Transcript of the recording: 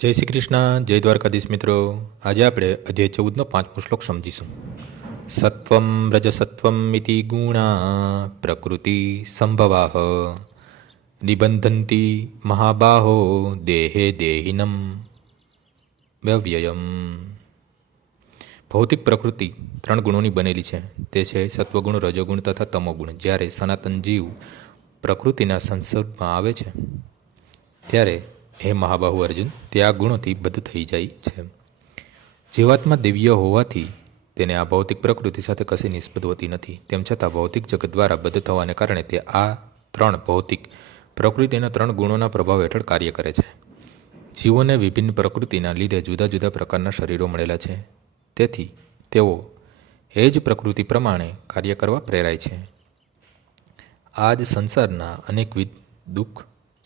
જય શ્રી કૃષ્ણ, જય દ્વારકાધીશ મિત્રો. આજે આપણે અધ્યાય ચૌદનો પાંચમો શ્લોક સમજીશું. સત્વમ રજસત્વમ ઇતિ ગુણા પ્રકૃતિ સંભવાહ. નિબંધંતી મહાબાહો દેહે દેહિનમ વ્યવ્યયમ. ભૌતિક પ્રકૃતિ ત્રણ ગુણોની બનેલી છે. તે છે સત્વગુણ, રજોગુણ તથા તમોગુણ. જ્યારે સનાતન જીવ પ્રકૃતિના સંસર્ગમાં આવે છે, ત્યારે હે મહાબાહુ અર્જુન, તે આ ગુણોથી બદ્ધ થઈ જાય છે. જીવાત્મા દિવ્ય હોવાથી તેને આ ભૌતિક પ્રકૃતિ સાથે કશી નિસ્બત હોતી નથી. તેમ છતાં ભૌતિક જગત દ્વારા બદ્ધ થવાને કારણે તે આ ત્રણ ભૌતિક પ્રકૃતિના ત્રણ ગુણોના પ્રભાવ હેઠળ કાર્ય કરે છે. જીવોને વિભિન્ન પ્રકૃતિના લીધે જુદા જુદા પ્રકારના શરીરો મળેલા છે. તેથી તેઓ એ જ પ્રકૃતિ પ્રમાણે કાર્ય કરવા પ્રેરાય છે. આ જ સંસારના અનેકવિધ દુઃખ